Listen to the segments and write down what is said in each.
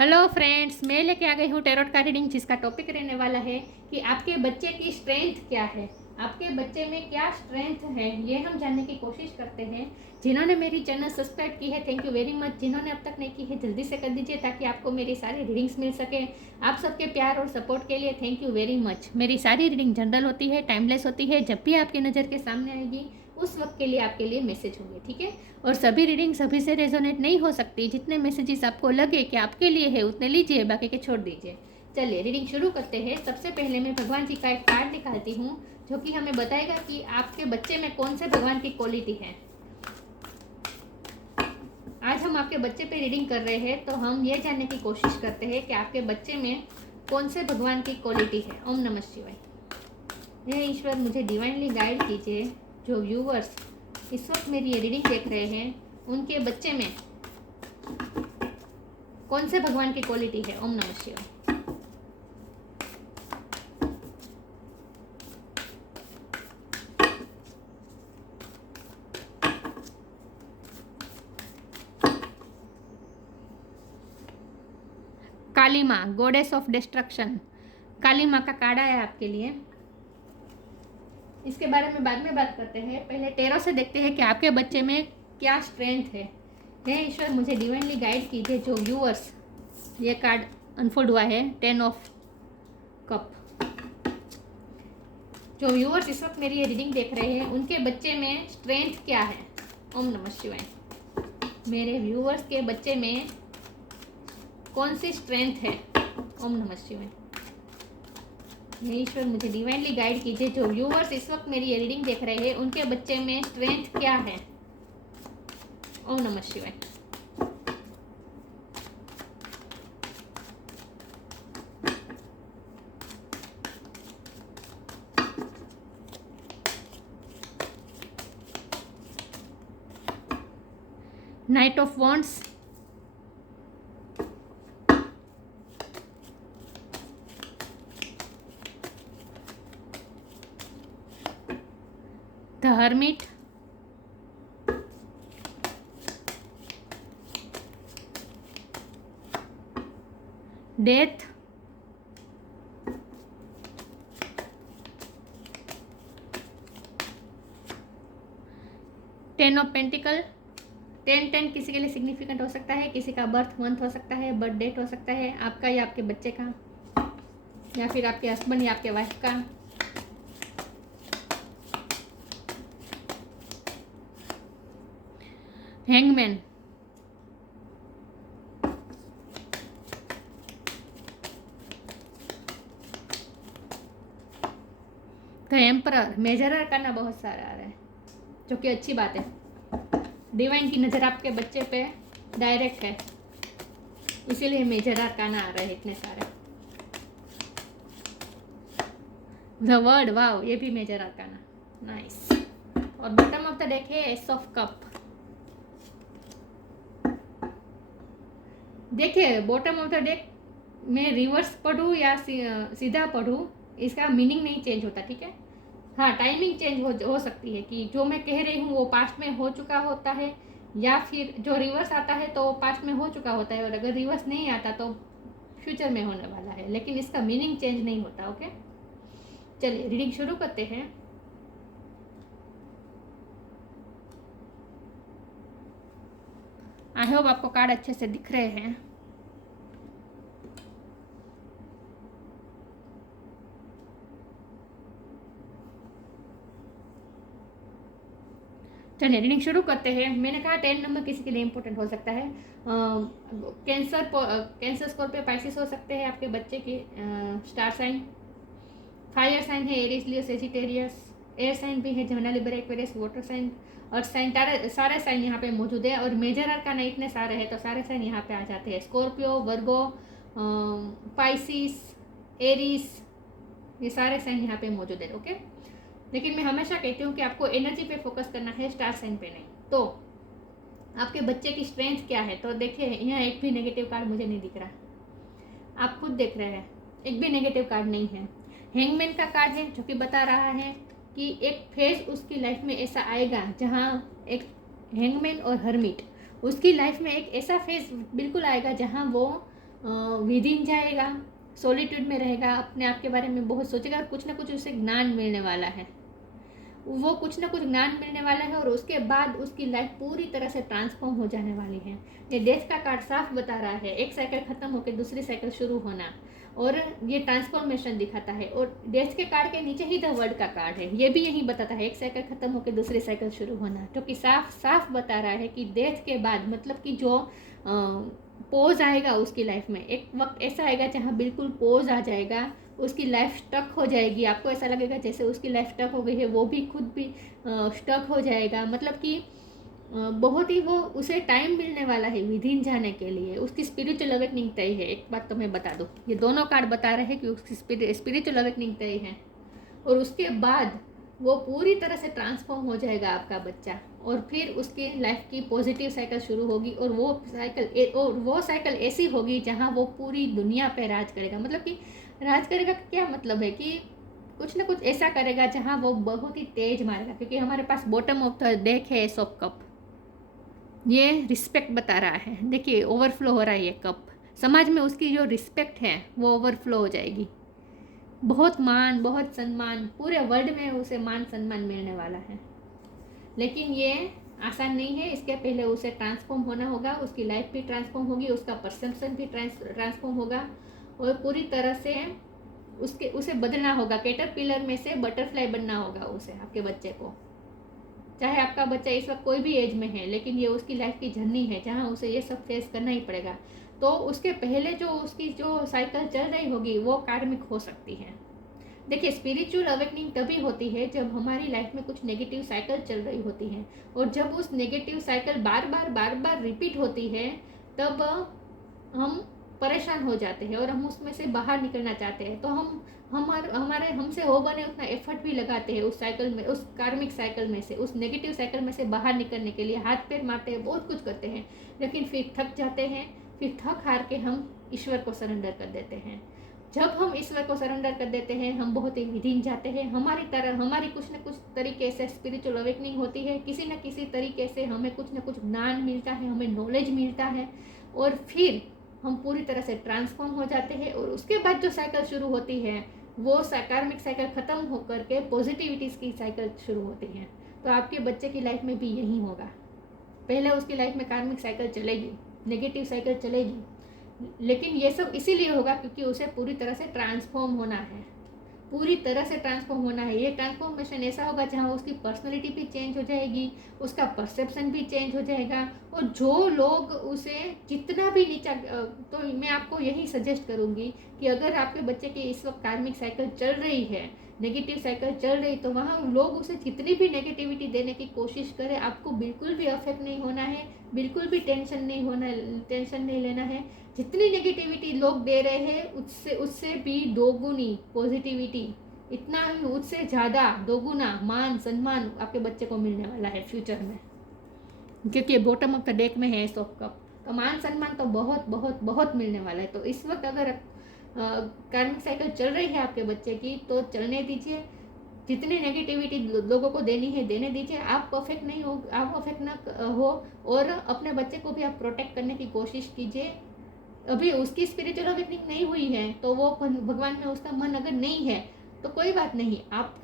Hello friends, मैं लेके आ गई हूँ टैरोट का रीडिंग, जिसका टॉपिक रहने वाला है कि आपके बच्चे की स्ट्रेंथ क्या है। आपके बच्चे में क्या स्ट्रेंथ है ये हम जानने की कोशिश करते हैं। जिन्होंने मेरी चैनल सब्सक्राइब की है, थैंक यू वेरी मच। जिन्होंने अब तक नहीं की है, जल्दी से कर दीजिए ताकि आपको मेरी सारी रीडिंग्स मिल सके। आप सबके प्यार और सपोर्ट के लिए थैंक यू वेरी मच। मेरी सारी रीडिंग जनरल होती है, टाइमलेस होती है। जब भी आपकी नज़र के सामने आएगी उस वक्त के लिए आपके लिए मैसेज होंगे, ठीक है। और सभी रीडिंग सभी से रेजोनेट नहीं हो सकती। जितने मैसेजेस आपको लगे कि आपके लिए है उतने लीजिए, बाकी के छोड़ दीजिए। चलिए रीडिंग शुरू करते हैं। सबसे पहले मैं भगवान जी का एक कार्ड निकालती हूँ जो कि हमें बताएगा कि आपके बच्चे में कौन से भगवान की क्वालिटी है। आज हम आपके बच्चे पे रीडिंग कर रहे हैं तो हम ये जानने की कोशिश करते हैं कि आपके बच्चे में कौन से भगवान की क्वालिटी है। ओम नमः शिवाय। हे ईश्वर, मुझे डिवाइनली गाइड कीजिए। जो व्यूवर्स इस वक्त मेरी ये रीडिंग देख रहे हैं उनके बच्चे में कौन से भगवान की क्वालिटी है। ओम नमः शिवाय। काली माँ, गॉडेस ऑफ डिस्ट्रक्शन। काली माँ का कार्ड आया आपके लिए। इसके बारे में बाद में बात करते हैं। पहले टैरो से देखते हैं कि आपके बच्चे में क्या स्ट्रेंथ है। हे ईश्वर, मुझे डिवाइनली गाइड कीजिए। जो व्यूअर्स ये कार्ड अनफोल्ड हुआ है, 10 ऑफ कप। जो व्यूअर्स इस वक्त मेरी ये रीडिंग देख रहे हैं उनके बच्चे में स्ट्रेंथ क्या है। ओम नमः शिवाय। मेरे व्यूअर्स के बच्चे में कौन सी स्ट्रेंथ है। ओम नमः शिवाय। हे ईश्वर, मुझे डिवाइनली गाइड कीजिए। जो व्यूअर्स इस वक्त मेरी ये रीडिंग देख रहे हैं उनके बच्चे में स्ट्रेंथ क्या है। ओम नमः शिवाय। Night of wands, the hermit, death, ten of pentacle. 10 किसी के लिए सिग्निफिकेंट हो सकता है, किसी का बर्थ मंथ हो सकता है, बर्थ डेट हो सकता है, आपका या आपके बच्चे का, या फिर आपके हस्बैंड या आपके वाइफ का। Hangman, the emperor. Major arcana बहुत सारा आ रहा है जो कि अच्छी बात है। डिवाइन की नज़र आपके बच्चे पे डायरेक्ट है, इसीलिए मेजर अरकाना आ रहे हैं इतने सारे। द वर्ड, वाओ, ये भी मेजर अरकाना, नाइस। और बॉटम ऑफ द डेक है एस ऑफ कप। देखिए बॉटम ऑफ द डेक में रिवर्स पढ़ूँ या सीधा पढ़ूँ, इसका मीनिंग नहीं चेंज होता, ठीक है। हाँ, टाइमिंग चेंज हो सकती है कि जो मैं कह रही हूँ वो पास्ट में हो चुका होता है, या फिर जो रिवर्स आता है तो पास्ट में हो चुका होता है, और अगर रिवर्स नहीं आता तो फ्यूचर में होने वाला है, लेकिन इसका मीनिंग चेंज नहीं होता। ओके, चलिए रीडिंग शुरू करते हैं। आई होप आपको कार्ड अच्छे से दिख रहे हैं। चलिए रीडिंग शुरू करते हैं। मैंने कहा 10 नंबर किसी के लिए इंपॉर्टेंट हो सकता है। कैंसर स्कॉर्पियो पाइसिस हो सकते हैं आपके बच्चे की स्टार साइन। फायर साइन है Aries, Leo, Sagittarius. Air sign भी है Gemini, Libra, Aquarius, water sign, earth sign. सारे साइन यहाँ पे मौजूद है, और मेजर अरकाना इतने सारे हैं तो सारे साइन यहाँ पे आ जाते हैं। स्कॉर्पियो, वर्गो, पाइसिस, एरीज, ये सारे साइन यहाँ पे मौजूद है। ओके, लेकिन मैं हमेशा कहती हूँ कि आपको एनर्जी पे फोकस करना है, स्टार साइन पे नहीं। तो आपके बच्चे की स्ट्रेंथ क्या है, तो देखिए यहाँ एक भी नेगेटिव कार्ड मुझे नहीं दिख रहा, आप खुद देख रहे हैं, एक भी नेगेटिव कार्ड नहीं है। हैंगमैन का कार्ड है जो कि बता रहा है कि एक फेज उसकी लाइफ में ऐसा आएगा जहाँ एक हैंगमैन और हर्मिट, उसकी लाइफ में एक ऐसा फेज बिल्कुल आएगा जहाँ वो विद इन जाएगा, सॉलिट्यूड में रहेगा, अपने आप के बारे में बहुत सोचेगा और कुछ ना कुछ उसे ज्ञान मिलने वाला है। वो कुछ ना कुछ ज्ञान मिलने वाला है और उसके बाद उसकी लाइफ पूरी तरह से ट्रांसफॉर्म हो जाने वाली है। ये डेथ का कार्ड साफ बता रहा है, एक साइकिल खत्म होकर दूसरी साइकिल शुरू होना, और ये ट्रांसफॉर्मेशन दिखाता है। और डेथ के कार्ड के नीचे ही द वर्ड का कार्ड है, ये भी यही बताता है, एक साइकिल खत्म होकर दूसरी साइकिल शुरू होना, जो कि साफ साफ बता रहा है कि डेथ के बाद मतलब कि जो पोज आएगा उसकी लाइफ में, एक वक्त ऐसा आएगा जहाँ बिल्कुल पोज आ जाएगा, उसकी लाइफ स्टक हो जाएगी। आपको ऐसा लगेगा जैसे उसकी लाइफ स्टक हो गई है, वो भी खुद भी स्टक हो जाएगा। मतलब कि बहुत ही वो उसे टाइम मिलने वाला है विद इन जाने के लिए, उसकी स्पिरिचुअल अवेकनिंग तय है। एक बात तो मैं बता दूँ, ये दोनों कार्ड बता रहे हैं कि उसकी स्पिरिचुअल अवेकनिंग तय है, और उसके बाद वो पूरी तरह से ट्रांसफॉर्म हो जाएगा आपका बच्चा, और फिर उसकी लाइफ की पॉजिटिव साइकिल शुरू होगी, और वो साइकिल ऐसी होगी जहाँ वो पूरी दुनिया पे राज करेगा। मतलब कि राज करेगा का क्या मतलब है कि कुछ ना कुछ ऐसा करेगा जहाँ वो बहुत ही तेज मारेगा। क्योंकि हमारे पास बॉटम ऑफ द डेक है एस ऑफ कप, ये रिस्पेक्ट बता रहा है। देखिए ओवरफ्लो हो रहा है ये कप, समाज में उसकी जो रिस्पेक्ट है वो ओवरफ्लो हो जाएगी। बहुत मान, बहुत सम्मान, पूरे वर्ल्ड में उसे मान सम्मान मिलने वाला है। लेकिन ये आसान नहीं है, इसके पहले उसे ट्रांसफॉर्म होना होगा, उसकी लाइफ भी ट्रांसफॉर्म होगी, उसका परसेप्शन भी ट्रांसफॉर्म होगा, और पूरी तरह से उसे बदलना होगा। कैटरपिलर में से बटरफ्लाई बनना होगा उसे, आपके बच्चे को। चाहे आपका बच्चा इस वक्त कोई भी एज में है, लेकिन ये उसकी लाइफ की जर्नी है जहाँ उसे ये सब फेस करना ही पड़ेगा। तो उसके पहले जो उसकी जो साइकिल चल रही होगी वो कार्मिक हो सकती है। देखिए स्पिरिचुअल अवेकनिंग तभी होती है जब हमारी लाइफ में कुछ नेगेटिव साइकिल चल रही होती है, और जब उस नेगेटिव साइकिल बार बार रिपीट होती है, तब हम परेशान हो जाते हैं और हम उसमें से बाहर निकलना चाहते हैं। तो हम हमारे हमसे हो बने उतना एफर्ट भी लगाते हैं उस साइकिल में, उस कार्मिक साइकिल में से, उस नेगेटिव साइकिल में से बाहर निकलने के लिए हाथ पैर मारते हैं, बहुत कुछ करते हैं, लेकिन फिर थक जाते हैं। फिर थक हार के हम ईश्वर को सरेंडर कर देते हैं। जब हम ईश्वर को सरेंडर कर देते हैं, हम बहुत ही विधीन जाते हैं। हमारी कुछ न कुछ तरीके से स्पिरिचुअल अवेकनिंग होती है, किसी न किसी तरीके से हमें कुछ न कुछ ज्ञान मिलता है, हमें नॉलेज मिलता है, और फिर हम पूरी तरह से ट्रांसफॉर्म हो जाते हैं। और उसके बाद जो साइकिल शुरू होती है वो कार्मिक साइकिल ख़त्म होकर के पॉजिटिविटीज़ की साइकिल शुरू होती है। तो आपके बच्चे की लाइफ में भी यही होगा। पहले उसकी लाइफ में कार्मिक साइकिल चलेगी, नेगेटिव साइकिल चलेगी, लेकिन ये सब इसीलिए होगा क्योंकि उसे पूरी तरह से ट्रांसफॉर्म होना है, पूरी तरह से ट्रांसफॉर्म होना है। ये ट्रांसफॉर्मेशन ऐसा होगा जहाँ उसकी पर्सनैलिटी भी चेंज हो जाएगी, उसका परसेप्शन भी चेंज हो जाएगा, और जो लोग उसे जितना भी नीचा, तो मैं आपको यही सजेस्ट करूँगी कि अगर आपके बच्चे की इस वक्त कार्मिक साइकिल चल रही है, नेगेटिव साइकिल चल रही, तो वहाँ लोग उसे जितनी भी नेगेटिविटी देने की कोशिश करें, आपको बिल्कुल भी अफेक्ट नहीं होना है, बिल्कुल भी टेंशन नहीं लेना है। जितनी नेगेटिविटी लोग दे रहे हैं उससे भी दोगुनी पॉजिटिविटी, इतना उससे ज़्यादा दोगुना मान सम्मान आपके बच्चे को मिलने वाला है फ्यूचर में, क्योंकि बॉटम ऑफ द डेक में है सॉफ्ट कप। तो मान सम्मान तो बहुत बहुत बहुत मिलने वाला है। तो इस वक्त अगर कार्मिक साइकिल चल रही है आपके बच्चे की, तो चलने दीजिए। जितनी नेगेटिविटी लोगों को देनी है देने दीजिए। आप परफेक्ट नहीं हो, आप परफेक्ट ना हो, और अपने बच्चे को भी आप प्रोटेक्ट करने की कोशिश कीजिए। अभी उसकी स्पिरिचुअल अवेकनिंग नहीं हुई है, तो वो भगवान में उसका मन अगर नहीं है तो कोई बात नहीं। आप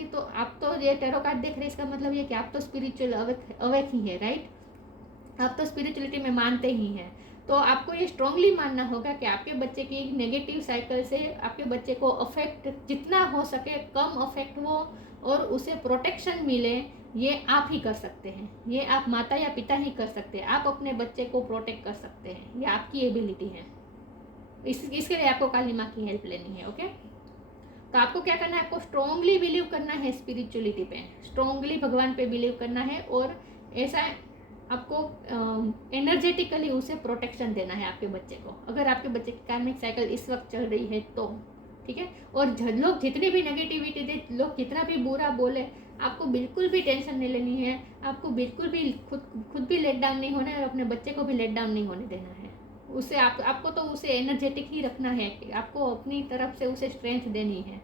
तो ये टैरो कार्ड देख रहे हैं, इसका मतलब ये कि आप तो स्पिरिचुअल अवेक ही है, राइट। आप तो स्पिरिचुअलिटी में मानते ही हैं। तो आपको ये स्ट्रांगली मानना होगा कि आपके बच्चे की नेगेटिव साइकिल से आपके बच्चे को अफेक्ट जितना हो सके कम अफेक्ट हो और उसे प्रोटेक्शन मिले, ये आप ही कर सकते हैं। ये आप माता या पिता ही कर सकते हैं। आप अपने बच्चे को प्रोटेक्ट कर सकते हैं, ये आपकी एबिलिटी है। इसके लिए आपको काली माँ की हेल्प लेनी है। ओके, तो आपको क्या करना है, आपको स्ट्रांगली बिलीव करना है स्पिरिचुअलिटी पे, स्ट्रांगली भगवान पे बिलीव करना है, और ऐसा आपको एनर्जेटिकली उसे प्रोटेक्शन देना है आपके बच्चे को। अगर आपके बच्चे की कार्मिक साइकिल इस वक्त चल रही है तो ठीक है। और लोग जितनी भी नेगेटिविटी दे, लोग कितना भी बुरा बोले, आपको बिल्कुल भी टेंशन नहीं लेनी है। आपको बिल्कुल भी खुद भी लेट डाउन नहीं होना है, और अपने बच्चे को भी लेट डाउन नहीं होने देना है। उसे आपको तो उसे एनर्जेटिक ही रखना है, आपको अपनी तरफ से उसे स्ट्रेंथ देनी है।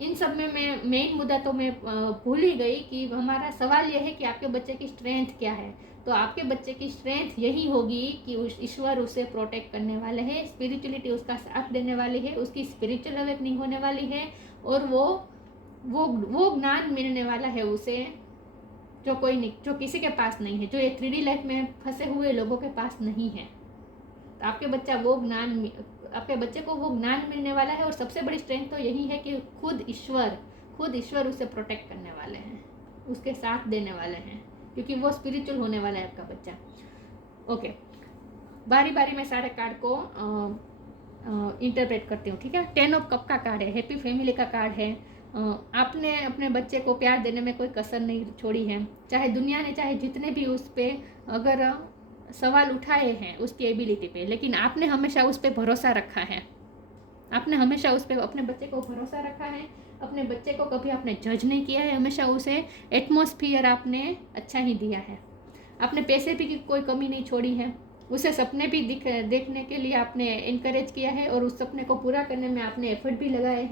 इन सब में मैं मेन मुद्दा तो मैं भूल ही गई कि हमारा सवाल यह है कि आपके बच्चे की स्ट्रेंथ क्या है। तो आपके बच्चे की स्ट्रेंथ यही होगी कि ईश्वर उसे प्रोटेक्ट करने वाले हैं, स्पिरिचुअलिटी उसका साथ देने वाली है, उसकी स्पिरिचुअल अवेकनिंग होने वाली है, और वो ज्ञान मिलने वाला है उसे जो कोई नहीं, जो किसी के पास नहीं है, जो ये 3D लाइफ में फंसे हुए लोगों के पास नहीं है। तो आपके बच्चे को वो ज्ञान मिलने वाला है। और सबसे बड़ी स्ट्रेंथ तो यही है कि खुद ईश्वर उसे प्रोटेक्ट करने वाले हैं, उसके साथ देने वाले हैं, क्योंकि वो स्पिरिचुअल होने वाला है आपका बच्चा। ओके, बारी बारी में सारे कार्ड को इंटरप्रेट करती हूँ, ठीक है। 10 ऑफ कप का कार्ड है, हैप्पी फैमिली का कार्ड है। आपने अपने बच्चे को प्यार देने में कोई कसर नहीं छोड़ी है, चाहे दुनिया ने चाहे जितने भी उस पर अगर सवाल उठाए हैं उसकी एबिलिटी पे, लेकिन आपने हमेशा उस पर भरोसा रखा है। आपने हमेशा उस पर अपने बच्चे को भरोसा रखा है, अपने बच्चे को कभी आपने जज नहीं किया है, हमेशा उसे एटमॉस्फियर आपने अच्छा ही दिया है। आपने पैसे भी की कोई कमी नहीं छोड़ी है, उसे सपने भी देखने के लिए आपने इनकरेज किया है, और उस सपने को पूरा करने में आपने एफर्ट भी लगाए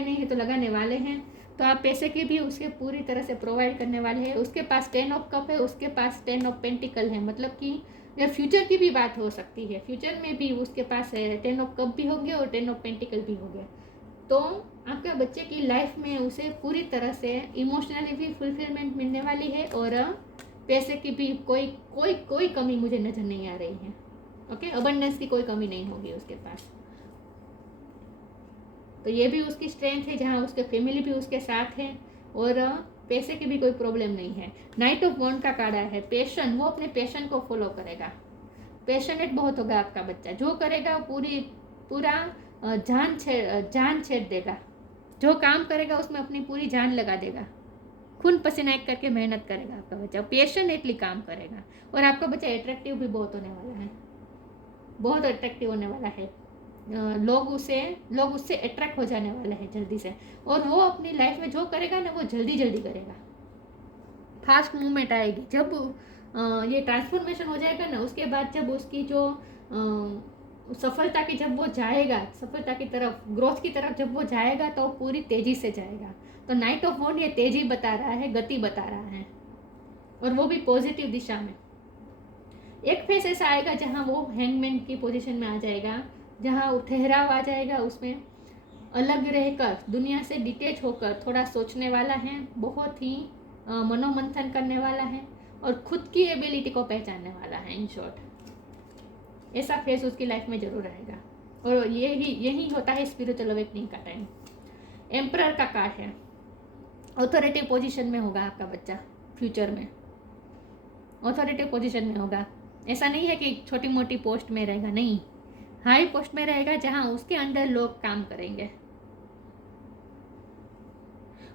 नहीं है तो लगाने वाले हैं। तो आप पैसे की भी उसके पूरी तरह से प्रोवाइड करने वाले हैं। उसके पास 10 ऑफ कप है, उसके पास 10 ऑफ पेंटिकल है, मतलब कि या फ्यूचर की भी बात हो सकती है, फ्यूचर में भी उसके पास 10 ऑफ कप भी होंगे और 10 ऑफ पेंटिकल भी होंगे। तो आपके बच्चे की लाइफ में उसे पूरी तरह से इमोशनली भी फुलफिलमेंट मिलने वाली है, और पैसे की भी कोई कमी मुझे नज़र नहीं आ रही है। ओके, अबंडेंस की कोई कमी नहीं होगी उसके पास। तो ये भी उसकी स्ट्रेंथ है, जहाँ उसके फैमिली भी उसके साथ है, और पैसे की भी कोई प्रॉब्लम नहीं है। नाइट ऑफ वॉन्ड का कार्ड है, पैशन, वो अपने पैशन को फॉलो करेगा, पैशनेट बहुत होगा आपका बच्चा, जो करेगा पूरा जान छेड़ देगा, जो काम करेगा उसमें अपनी पूरी जान लगा देगा, खून पसीना एक करके मेहनत करेगा आपका बच्चा, पैशनेटली काम करेगा। और आपका बच्चा अट्रैक्टिव भी बहुत होने वाला है, बहुत अट्रैक्टिव होने वाला है। लोग उससे अट्रैक्ट हो जाने वाले हैं जल्दी से, और वो अपनी लाइफ में जो करेगा ना वो जल्दी करेगा, फास्ट मूवमेंट आएगी। जब ये ट्रांसफॉर्मेशन हो जाएगा ना, उसके बाद जब उसकी जो सफलता की जब वो जाएगा, सफलता की तरफ, ग्रोथ की तरफ जब वो जाएगा, तो पूरी तेजी से जाएगा। तो नाइट ऑफ वॉन्ड ये तेजी बता रहा है, गति बता रहा है, और वो भी पॉजिटिव दिशा में। एक फेस ऐसा आएगा जहाँ वो हैंगमैन की पोजीशन में आ जाएगा, जहाँ ठहराव आ जाएगा, उसमें अलग रहकर, दुनिया से डिटेच होकर थोड़ा सोचने वाला है, बहुत ही मनोमंथन करने वाला है, और खुद की एबिलिटी को पहचानने वाला है। इन शॉर्ट ऐसा फेस उसकी लाइफ में जरूर आएगा, और यही होता है स्पिरिचुअल अवेकनिंग का टाइम। एम्परर का कार्ड है, ऑथोरिटी पोजीशन में होगा आपका बच्चा, फ्यूचर में ऑथोरिटी पोजीशन में होगा। ऐसा नहीं है कि छोटी मोटी पोस्ट में रहेगा, नहीं, हाई पोस्ट में रहेगा, जहां उसके अंडर लोग काम करेंगे।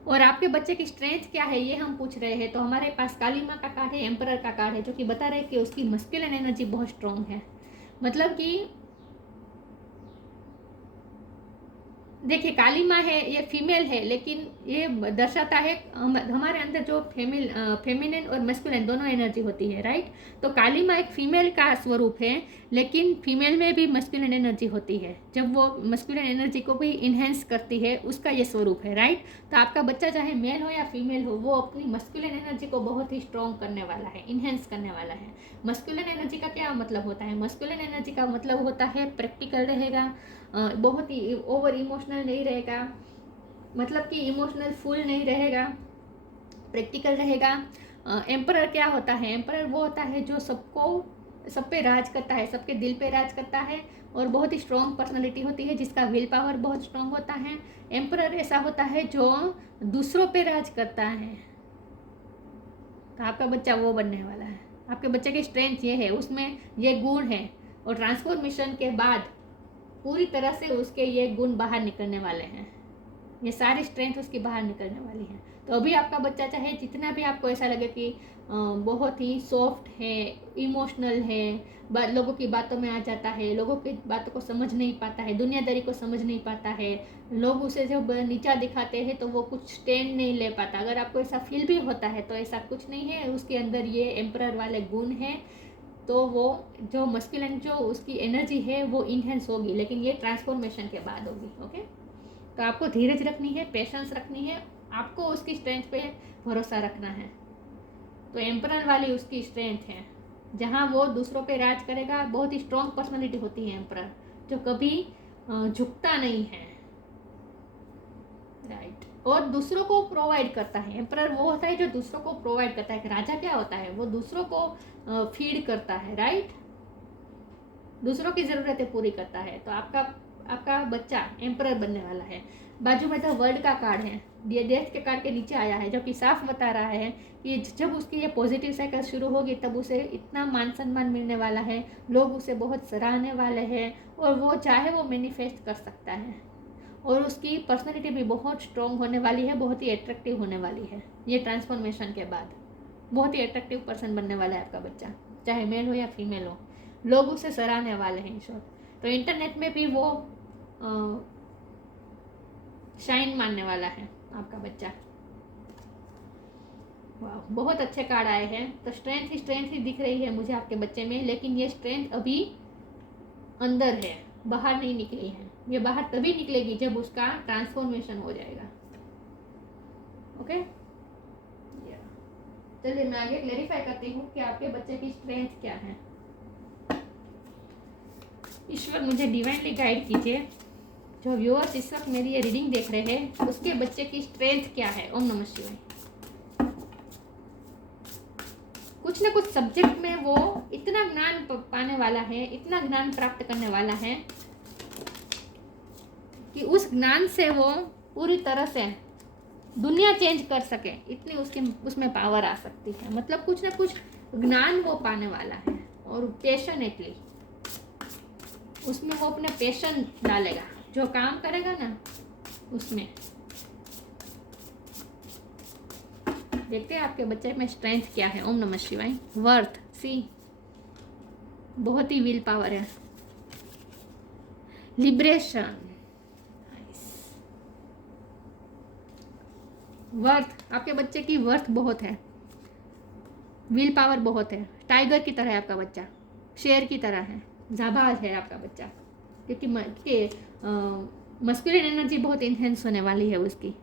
और आपके बच्चे की स्ट्रेंथ क्या है ये हम पूछ रहे हैं, तो हमारे पास काली माँ का कार्ड है, एम्परर का कार्ड है, जो कि बता रहे हैं कि उसकी मस्कुलिन एनर्जी बहुत स्ट्रॉन्ग है। मतलब कि देखिए, काली माँ है, ये फीमेल है, लेकिन ये दर्शाता है हमारे अंदर जो फेमिनिन और मस्कुलिन दोनों एनर्जी होती है, राइट। तो काली माँ एक फीमेल का स्वरूप है, लेकिन फीमेल में भी मस्कुलिन एनर्जी होती है, जब वो मस्कुलिन एनर्जी को भी इन्हेंस करती है, उसका ये स्वरूप है, राइट। तो आपका बच्चा चाहे मेल हो या फीमेल हो, वो अपनी मस्कुलिन एनर्जी को बहुत ही स्ट्रॉन्ग करने वाला है, इन्हेंस करने वाला है। मस्कुलिन एनर्जी का क्या मतलब होता है? मस्कुलिन एनर्जी का मतलब होता है प्रैक्टिकल रहेगा, बहुत ही ओवर इमोशनल नहीं रहेगा, मतलब कि इमोशनल फुल नहीं रहेगा, प्रैक्टिकल रहेगा। एम्परर क्या होता है? एम्परर वो होता है जो सब पे राज करता है, सबके दिल पे राज करता है, और बहुत ही स्ट्रॉन्ग पर्सनालिटी होती है, जिसका विल पावर बहुत स्ट्रॉन्ग होता है। एम्परर ऐसा होता है जो दूसरों पे राज करता है। तो आपका बच्चा वो बनने वाला है। आपके बच्चे की स्ट्रेंथ ये है, उसमें ये गुण है, और ट्रांसफॉर्मेशन के बाद पूरी तरह से उसके ये गुण बाहर निकलने वाले हैं, ये सारी स्ट्रेंथ उसकी बाहर निकलने वाली है। तो अभी आपका बच्चा चाहे जितना भी आपको ऐसा लगे कि बहुत ही सॉफ्ट है, इमोशनल है, लोगों की बातों में आ जाता है, लोगों की बातों को समझ नहीं पाता है, दुनियादारी को समझ नहीं पाता है, लोग उसे जब नीचा दिखाते हैं तो वो कुछ स्टैंड नहीं ले पाता, अगर आपको ऐसा फील भी होता है तो ऐसा कुछ नहीं है, उसके अंदर ये एम्परर वाले गुण हैं। तो वो जो मस्कुलिन जो उसकी एनर्जी है वो इनहेंस होगी, लेकिन ये ट्रांसफॉर्मेशन के बाद होगी। ओके, तो आपको धीरज रखनी है, पेशेंस रखनी है, आपको उसकी स्ट्रेंथ पे भरोसा रखना है। तो एम्परर वाली उसकी स्ट्रेंथ है, जहाँ वो दूसरों पे राज करेगा। बहुत ही स्ट्रॉन्ग पर्सनालिटी होती है एम्परर, जो कभी झुकता नहीं है, राइट। और दूसरों को प्रोवाइड करता है। एम्परर वो होता है जो दूसरों को प्रोवाइड करता है। राजा क्या होता है, वो दूसरों को फीड करता है, राइट, दूसरों की ज़रूरतें पूरी करता है। तो आपका बच्चा एम्परर बनने वाला है। बाजू में तो वर्ल्ड का कार्ड है, ये डेथ के कार्ड के नीचे आया है, जो कि साफ बता रहा है कि जब उसकी ये पॉजिटिव साइकिल शुरू होगी तब उसे इतना मान सम्मान मिलने वाला है, लोग उसे बहुत सराहने वाले हैं, और वो चाहे वो मैनिफेस्ट कर सकता है। और उसकी पर्सनैलिटी भी बहुत स्ट्रॉन्ग होने वाली है, बहुत ही अट्रैक्टिव होने वाली है। ये ट्रांसफॉर्मेशन के बाद बहुत ही अट्रैक्टिव पर्सन बनने वाला है आपका बच्चा, चाहे मेल हो या फीमेल हो। लोग उसे सराहने वाले हैं ईश्वर। तो इंटरनेट में भी वो शाइन मानने वाला है आपका बच्चा। वाह, बहुत अच्छे कार्ड आए हैं। तो स्ट्रेंथ ही दिख रही है मुझे आपके बच्चे में, लेकिन ये स्ट्रेंथ अभी अंदर है, बाहर नहीं निकली है। ये बाहर तभी निकलेगी जब उसका ट्रांसफॉर्मेशन हो जाएगा। ओके, चलिए मैं आगे क्लेरिफाई करती हूँ कि आपके बच्चे की स्ट्रेंथ क्या है। ईश्वर मुझे डिवाइनली गाइड कीजिए। जो व्यूअर्स इस वक्त मेरी ये रीडिंग देख रहे हैं, उसके बच्चे की स्ट्रेंथ क्या है। ओम नमः शिवाय। कुछ ना कुछ सब्जेक्ट में वो इतना ज्ञान पाने वाला है, इतना ज्ञान प्राप्त करने वाला है कि उस ज्ञान से वो पूरी तरह से दुनिया चेंज कर सके, इतनी उसमें पावर आ सकती है। मतलब कुछ ना कुछ ज्ञान वो पाने वाला है, और पैशनेटली उसमें वो अपने पैशन डालेगा, जो काम करेगा ना उसमें। देखते हैं आपके बच्चे में स्ट्रेंथ क्या है। ओम नमः शिवाय। वर्थ, सी, बहुत ही विल पावर है। लिबरेशन, वर्थ, आपके बच्चे की वर्थ बहुत है, विल पावर बहुत है। टाइगर की तरह है आपका बच्चा, शेर की तरह है, जाबाज है आपका बच्चा, क्योंकि मस्कुलिन एनर्जी बहुत इन्हेंस होने वाली है उसकी।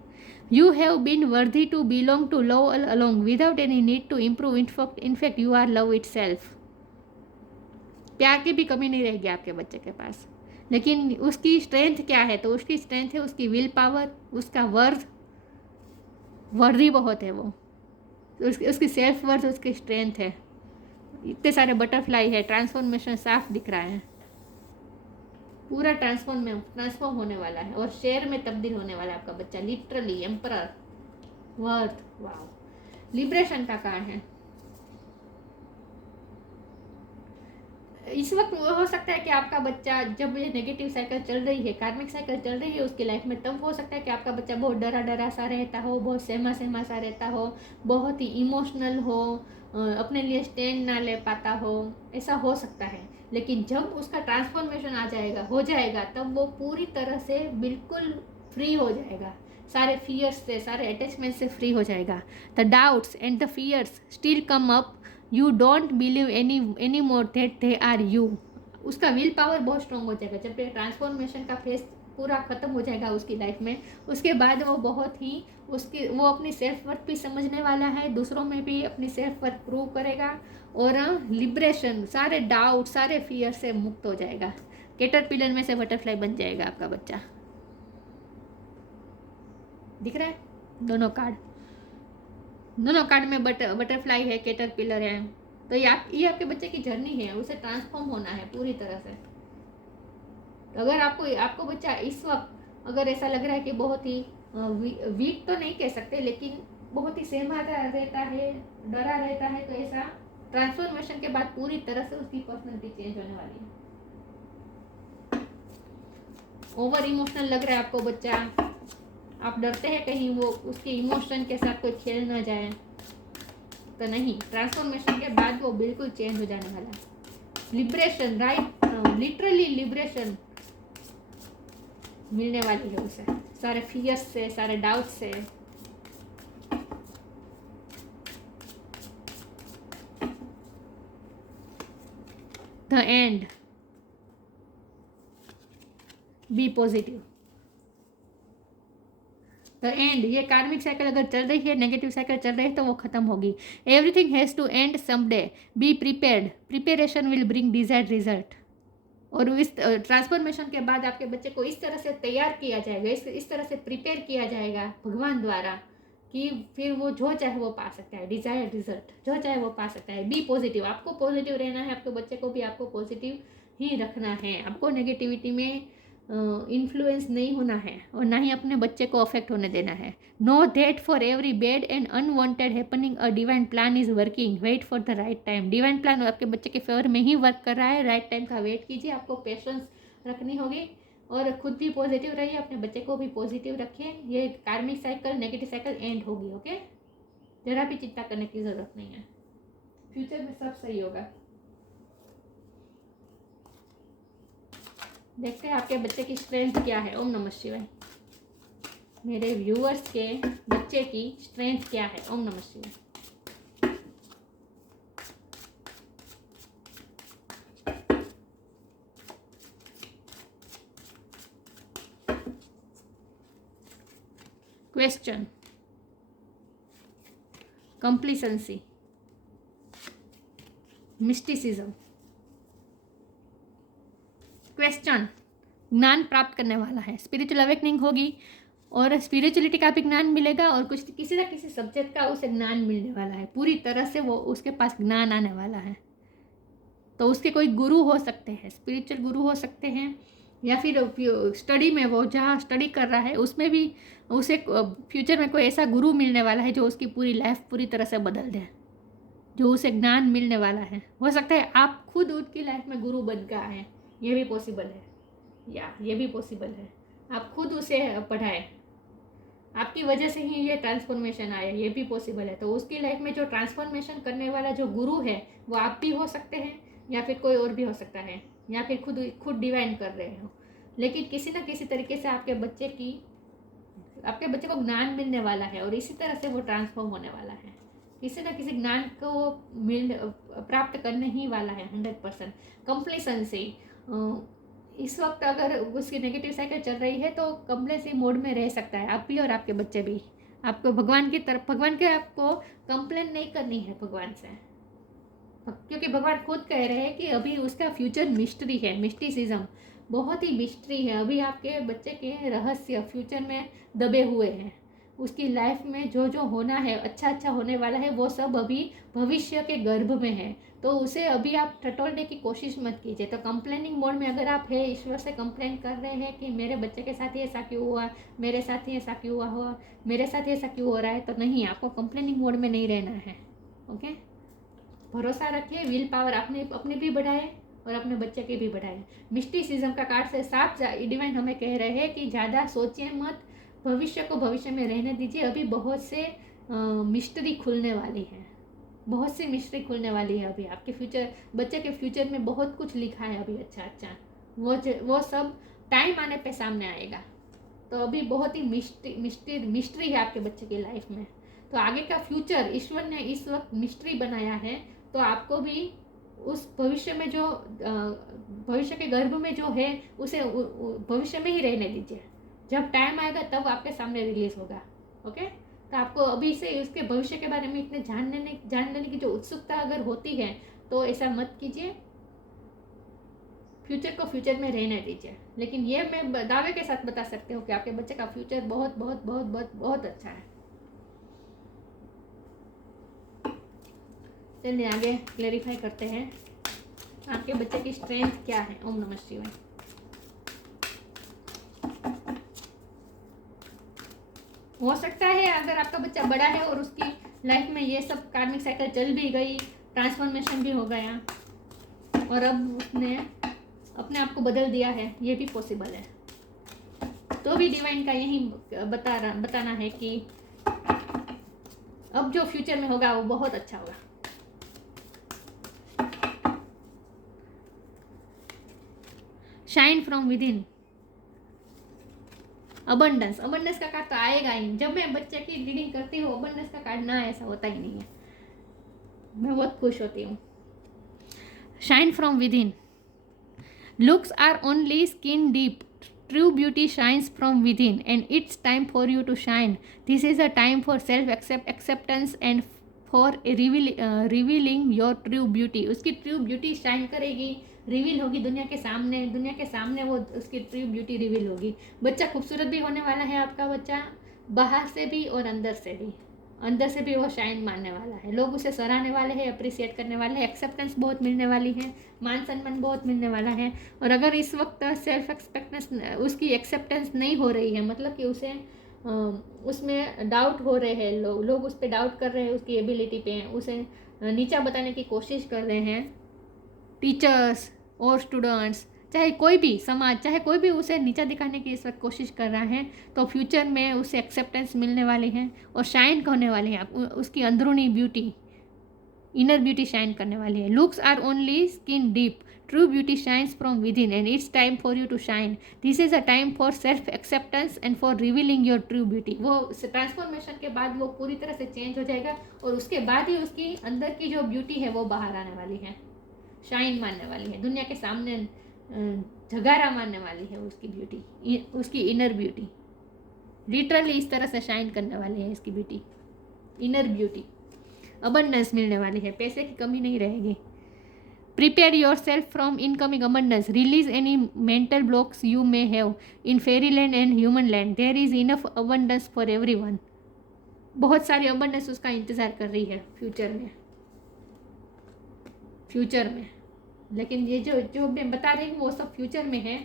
You have been worthy to belong to love along without any need to improve. In fact you are love itself. प्यार की भी कमी नहीं रहेगी आपके बच्चे के पास। लेकिन उसकी स्ट्रेंथ क्या है, तो उसकी स्ट्रेंथ है उसकी विल पावर, उसका वर्थ, वर्दी बहुत है वो, उसकी सेल्फ वर्थ, उसकी स्ट्रेंथ है। इतने सारे बटरफ्लाई है, ट्रांसफॉर्मेशन साफ दिख रहा है, पूरा ट्रांसफॉर्म होने वाला है, और शेर में तब्दील होने वाला है आपका बच्चा, literally emperor, worth, wow. Liberation का कार्ड है। इस वक्त वो हो सकता है कि आपका बच्चा, जब ये नेगेटिव साइकिल चल रही है, कार्मिक साइकिल चल रही है उसकी लाइफ में, तब हो सकता है कि आपका बच्चा बहुत डरा सा रहता हो, बहुत सहमा सा रहता हो, बहुत ही इमोशनल हो, अपने लिए स्टैंड ना ले पाता हो, ऐसा हो सकता है। लेकिन जब उसका ट्रांसफॉर्मेशन हो जाएगा, तब वो पूरी तरह से बिल्कुल फ्री हो जाएगा, सारे फियर्स से, सारे अटैचमेंट से फ्री हो जाएगा। The doubts and the fears still come up, you don't believe any more that they are you. उसका विल पावर बहुत स्ट्रॉन्ग हो जाएगा जब ये ट्रांसफॉर्मेशन का फेज पूरा ख़त्म हो जाएगा उसकी लाइफ में। उसके बाद वो बहुत ही वो अपनी सेल्फ वर्थ भी समझने वाला है, दूसरों में भी अपनी सेल्फ वर्थ प्रूव करेगा, और लिबरेशन, सारे डाउट, सारे फियर से मुक्त हो जाएगा। कैटरपिलर में से बटरफ्लाई बन जाएगा आपका बच्चा। दिख रहा है दोनों कार्ड में बटरफ्लाई है, कैटरपिलर है। तो ये आपके बच्चे की जर्नी है, उसे ट्रांसफॉर्म होना है पूरी तरह से। तो अगर आपको बच्चा इस वक्त अगर ऐसा लग रहा है कि बहुत ही वीक तो नहीं कह सकते, लेकिन बहुत ही सहमा रहता है, डरा रहता है, तो ऐसा ट्रांसफॉर्मेशन के बाद पूरी तरह से उसकी पर्सनैलिटी चेंज होने वाली है। ओवर इमोशनल लग रहा है आपको बच्चा, आप डरते हैं कहीं वो उसके इमोशन के साथ कोई खेल ना जाए, तो नहीं, ट्रांसफॉर्मेशन के बाद वो बिल्कुल चेंज हो जाने वाला है। लिबरेशन, राइट, लिटरली लिबरेशन मिलने वाली है उसे, सारे फियर्स से, सारे डाउट से। The end, be positive. The end, ये कार्मिक साइकिल अगर चल रही है, नेगेटिव साइकिल चल रही है तो वो खत्म होगी. Everything has to end someday, be prepared, preparation will bring desired result. और इस ट्रांसफॉर्मेशन के बाद आपके बच्चे को इस तरह से तैयार किया जाएगा, इस तरह से प्रिपेयर किया जाएगा भगवान द्वारा कि फिर वो जो चाहे वो पा सकता है, डिजायर्ड रिजल्ट जो चाहे वो पा सकता है. बी पॉजिटिव, आपको पॉजिटिव रहना है, आपके बच्चे को भी आपको पॉजिटिव ही रखना है, आपको नेगेटिविटी में इन्फ्लुएंस नहीं होना है और ना ही अपने बच्चे को अफेक्ट होने देना है. Know that for every bad and unwanted happening a divine plan is working, wait for the right time. Divine plan आपके बच्चे के फेवर में ही वर्क कर रहा है, राइट टाइम का वेट कीजिए. आपको पेशेंस रखनी होगी और खुद भी पॉजिटिव रहिए, अपने बच्चे को भी पॉजिटिव रखिए. ये karmic cycle, negative cycle and होगी. ओके, जरा भी चिंता करने की ज़रूरत नहीं है, फ्यूचर में सब सही होगा. देखते हैं आपके बच्चे की स्ट्रेंथ क्या है. ओम नमः शिवाय. मेरे व्यूअर्स के बच्चे की स्ट्रेंथ क्या है. ओम नमः शिवाय. Question, कंप्लीसेंसी, mysticism. क्वेश्चन, ज्ञान प्राप्त करने वाला है, स्पिरिचुअल अवेकनिंग होगी और स्पिरिचुअलिटी का भी ज्ञान मिलेगा और कुछ किसी ना किसी सब्जेक्ट का उसे ज्ञान मिलने वाला है, पूरी तरह से वो उसके पास ज्ञान आने वाला है. तो उसके कोई गुरु हो सकते हैं, स्पिरिचुअल गुरु हो सकते हैं, या फिर स्टडी में वो जहाँ स्टडी कर रहा है उसमें भी उसे फ्यूचर में कोई ऐसा गुरु मिलने वाला है जो उसकी पूरी लाइफ पूरी तरह से बदल दे, जो उसे ज्ञान मिलने वाला है. हो सकता है आप खुद उनकी लाइफ में गुरु बन गए हैं, ये भी पॉसिबल है, या ये भी पॉसिबल है आप खुद उसे पढ़ाएं, आपकी वजह से ही ये ट्रांसफॉर्मेशन आया, ये भी पॉसिबल है. तो उसकी लाइफ में जो ट्रांसफॉर्मेशन करने वाला जो गुरु है वो आप भी हो सकते हैं, या फिर कोई और भी हो सकता है, या फिर खुद डिवाइन कर रहे हो. लेकिन किसी ना किसी तरीके से आपके बच्चे को ज्ञान मिलने वाला है और इसी तरह से वो ट्रांसफॉर्म होने वाला है. किसी ना किसी ज्ञान को प्राप्त करने ही वाला है 100%. कंप्लीसेंसी, इस वक्त अगर उसकी नेगेटिव साइकिल चल रही है तो कंप्लेंसी मोड में रह सकता है, आप भी और आपके बच्चे भी. आपको भगवान के आपको कंप्लेन नहीं करनी है भगवान से, क्योंकि भगवान खुद कह रहे हैं कि अभी उसका फ्यूचर मिस्ट्री है. मिस्टिसिज्म बहुत ही मिस्ट्री है. अभी आपके बच्चे के रहस्य फ्यूचर में दबे हुए हैं. उसकी लाइफ में जो जो होना है, अच्छा होने वाला है, वो सब अभी भविष्य के गर्भ में है. तो उसे अभी आप टटोलने की कोशिश मत कीजिए. तो कंप्लेनिंग मोड में अगर आप है, ईश्वर से कंप्लेन कर रहे हैं कि मेरे बच्चे के साथ ही ऐसा क्यों हुआ, मेरे साथ ही ऐसा क्यों हुआ, मेरे साथ ही ऐसा क्यों हो रहा है, तो नहीं, आपको कंप्लेनिंग मोड में नहीं रहना है. ओके, भरोसा रखिए, विल पावर अपने भी बढ़ाए और अपने बच्चे के भी बढ़ाए. मिस्टिसिज्म का कार्ड से साफ डिवाइन हमें कह रहे हैं कि ज़्यादा सोचिए मत, भविष्य को भविष्य में रहने दीजिए. अभी बहुत से मिस्ट्री खुलने वाली है, बहुत सी मिस्ट्री खुलने वाली है. अभी आपके बच्चे के फ्यूचर में बहुत कुछ लिखा है अभी. अच्छा वो सब टाइम आने पे सामने आएगा. तो अभी बहुत ही मिस्ट्री है आपके बच्चे की लाइफ में. तो आगे का फ्यूचर ईश्वर ने इस वक्त मिस्ट्री बनाया है. तो आपको भी उस भविष्य में जो भविष्य के गर्भ में जो है उसे भविष्य में ही रहने दीजिए. जब टाइम आएगा तब आपके सामने रिलीज होगा. ओके, तो आपको अभी से उसके भविष्य के बारे में इतने जान लेने की जो उत्सुकता अगर होती है तो ऐसा मत कीजिए. फ्यूचर को फ्यूचर में रहने दीजिए. लेकिन ये मैं दावे के साथ बता सकती हूँ कि आपके बच्चे का फ्यूचर बहुत बहुत बहुत बहुत बहुत अच्छा है. चलिए आगे क्लेरिफाई करते हैं आपके बच्चे की स्ट्रेंथ क्या है. ओम नमः शिवाय. हो सकता है अगर आपका बच्चा बड़ा है और उसकी लाइफ में ये सब कार्मिक साइकिल चल भी गई, ट्रांसफॉर्मेशन भी हो गया और अब उसने अपने आप को बदल दिया है, ये भी पॉसिबल है. तो भी डिवाइन का यही बताना है कि अब जो फ्यूचर में होगा वो बहुत अच्छा होगा. Shine from with in, abundance का कार्ड तो आएगा ही. जब मैं बच्चे की रीडिंग करती हूँ अबंडेंस का कार्ड ना ऐसा होता ही नहीं है, मैं बहुत खुश होती हूँ. Shine from within, looks are only skin deep, True beauty shines from within and it's time for you to shine. This is a time for self acceptance and for revealing your true beauty. उसकी true beauty shine करेगी, reveal होगी दुनिया के सामने वो उसकी true beauty reveal होगी। बच्चा खूबसूरत भी होने वाला है आपका बच्चा, बाहर से भी और अंदर से भी वो शाइन मारने वाला है। लोग उसे सराहने वाले हैं, अप्रिसिएट करने वाले हैं, एक्सेप्टेंस बहुत मिलने वाली है, मान सम्मान बहुत मिलने वाला है। और अगर इस वक्त सेल्फ एक्सपेक्टेंस उसकी एक्सेप्टेंस नहीं हो रही है, मतलब कि उसे उसमें डाउट हो रहे हैं, लोग उस पर डाउट कर रहे हैं, उसकी एबिलिटी पे उसे नीचा बताने की कोशिश कर रहे हैं, टीचर्स और स्टूडेंट्स, चाहे कोई भी समाज, चाहे कोई भी उसे नीचा दिखाने की इस वक्त कोशिश कर रहा है, तो फ्यूचर में उसे एक्सेप्टेंस मिलने वाली है और शाइन होने वाली है। उसकी अंदरूनी ब्यूटी, इनर ब्यूटी शाइन करने वाली है। Looks are only skin deep, true beauty shines from within and it's time for you to shine. This is a time for self acceptance and for revealing your true beauty. वो transformation के बाद वो पूरी तरह से change हो जाएगा और उसके बाद ही उसकी अंदर की जो ब्यूटी है वो बाहर आने वाली है, शाइन मारने वाली है, दुनिया के सामने झगारा मारने वाली है उसकी ब्यूटी, उसकी इनर ब्यूटी लिटरली इस तरह से शाइन करने वाली है इसकी ब्यूटी, इनर ब्यूटी। अबंडेंस मिलने वाली है, पैसे की कमी नहीं रहेगी। Prepare yourself from incoming abundance, release any mental blocks you may have in fairy land and human land, there is enough abundance for everyone. बहुत सारी अबंडेंस उसका इंतजार कर रही है फ्यूचर में। लेकिन ये जो मैं बता रही हूँ वो सब फ्यूचर में है,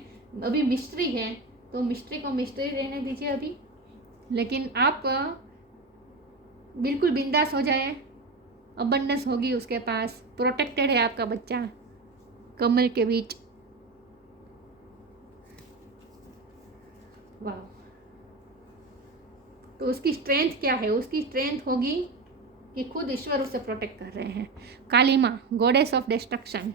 अभी मिस्ट्री है, तो मिस्ट्री को मिस्ट्री रहने दीजिए अभी। लेकिन आप बिल्कुल बिंदास हो जाए, अबंडेंस होगी उसके पास, प्रोटेक्टेड है आपका बच्चा कमल के बीच। वाह, तो उसकी स्ट्रेंथ क्या है? उसकी स्ट्रेंथ होगी कि खुद ईश्वर उसे प्रोटेक्ट कर रहे हैं। काली माँ, goddess of destruction,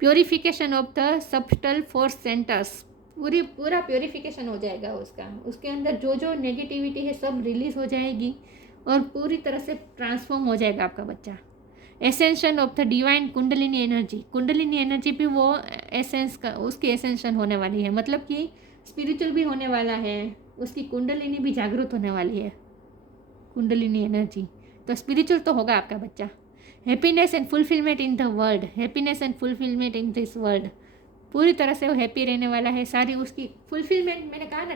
purification of the subtle force centres, पूरा प्योरिफिकेशन हो जाएगा उसके अंदर जो नेगेटिविटी है सब रिलीज हो जाएगी और पूरी तरह से ट्रांसफॉर्म हो जाएगा आपका बच्चा। Ascension of the divine kundalini energy भी वो एसेंस का उसकी एसेंशन होने वाली है, मतलब कि स्पिरिचुअल भी होने वाला है, उसकी कुंडलिनी भी जागृत होने वाली है, कुंडलिनी एनर्जी। तो स्पिरिचुअल तो होगा आपका बच्चा। Happiness and fulfilment in the world, happiness and fulfilment in this world, पूरी तरह से वो हैप्पी रहने वाला है। सारी उसकी फुलफिलमेंट, मैंने कहा ना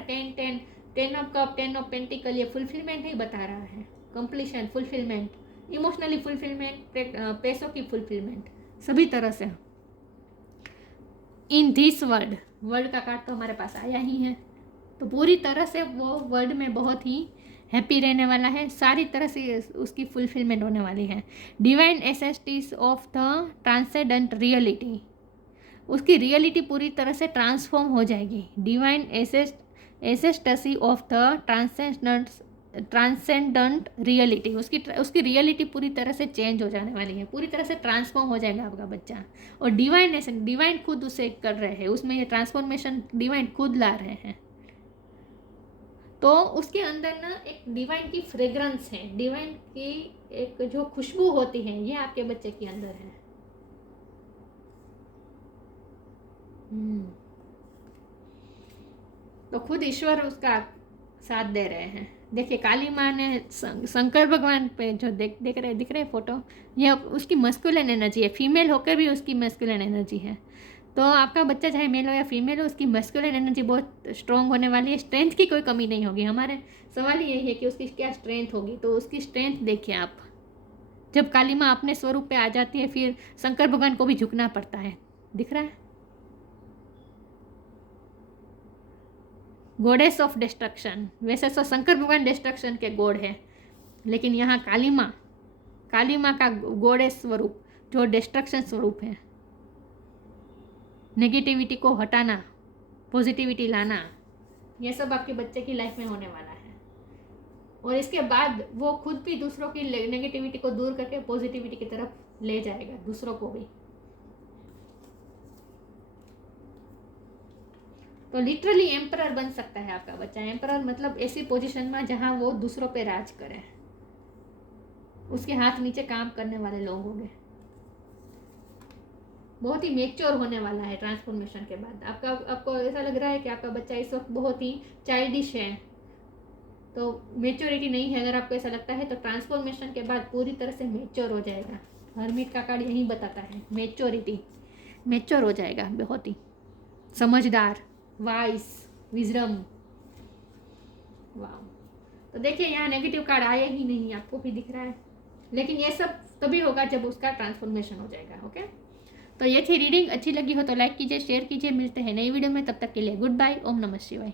10 ऑफ कप 10 ऑफ पेंटिकल, ये फुलफिलमेंट ही बता रहा है, कंप्लीशन, फुलफिलमेंट, इमोशनली फुलफिलमेंट, पैसों की फुलफिलमेंट, सभी तरह से। इन दिस वर्ल्ड का कार्ड तो हमारे पास आया ही है, तो पूरी तरह से वो वर्ल्ड में बहुत ही हैप्पी रहने वाला है, सारी तरह से उसकी फुलफिलमेंट होने वाली है। Divine ecstasies of the transcendent reality, उसकी रियलिटी पूरी तरह से ट्रांसफॉर्म हो जाएगी। Divine ecstasy of the transcendent reality, उसकी रियलिटी पूरी तरह से चेंज हो जाने वाली है, पूरी तरह से ट्रांसफॉर्म हो जाएगा आपका बच्चा। और डिवाइन खुद उसे कर रहे हैं, उसमें ये ट्रांसफॉर्मेशन डिवाइन खुद ला रहे हैं। तो उसके अंदर ना एक डिवाइन की फ्रेग्रेंस है, डिवाइन की एक जो खुशबू होती है, ये आपके बच्चे के अंदर है। तो खुद ईश्वर उसका साथ दे रहे हैं। देखिए काली माँ ने शंकर भगवान पे जो दिख रहे फोटो, ये उसकी मस्कुलिन एनर्जी है, फीमेल होकर भी उसकी मस्कुलिन एनर्जी है। तो आपका बच्चा चाहे मेल हो या फीमेल हो, उसकी मस्कुलिन एनर्जी बहुत स्ट्रॉन्ग होने वाली है, स्ट्रेंथ की कोई कमी नहीं होगी। हमारे सवाल यही है कि उसकी क्या स्ट्रेंथ होगी, तो उसकी स्ट्रेंथ देखिए आप। जब काली माँ अपने स्वरूप पे आ जाती है, फिर शंकर भगवान को भी झुकना पड़ता है, दिख रहा है। गॉडेस ऑफ डिस्ट्रक्शन, वैसे तो शंकर भगवान डिस्ट्रक्शन के गॉड है, लेकिन यहाँ काली माँ का गॉडेस स्वरूप जो डिस्ट्रक्शन स्वरूप है, नेगेटिविटी को हटाना, पॉजिटिविटी लाना, ये सब आपके बच्चे की लाइफ में होने वाला है। और इसके बाद वो खुद भी दूसरों की नेगेटिविटी को दूर करके पॉजिटिविटी की तरफ ले जाएगा, दूसरों को भी। तो लिटरली एम्परर बन सकता है आपका बच्चा। एम्परर मतलब ऐसी पोजीशन में जहां वो दूसरों पे राज करे, उसके हाथ नीचे काम करने वाले लोग होंगे। बहुत ही मेच्योर होने वाला है ट्रांसफॉर्मेशन के बाद। आपको ऐसा लग रहा है कि आपका बच्चा इस वक्त बहुत ही चाइल्डिश है, तो मेच्योरिटी नहीं है। अगर आपको ऐसा लगता है तो ट्रांसफॉर्मेशन के बाद पूरी तरह से मेच्योर हो जाएगा। हरमिट का कार्ड यही बताता है, मेच्योरिटी, मेच्योर हो जाएगा, बहुत ही समझदार, वाइस, विजडम। वाह, तो देखिए यहाँ नेगेटिव कार्ड आए ही नहीं, आपको भी दिख रहा है, लेकिन ये सब तभी होगा जब उसका ट्रांसफॉर्मेशन हो जाएगा। ओके, तो ये थी रीडिंग। अच्छी लगी हो तो लाइक कीजिए, शेयर कीजिए। मिलते हैं नई वीडियो में, तब तक के लिए गुड बाय। ओम नमः शिवाय।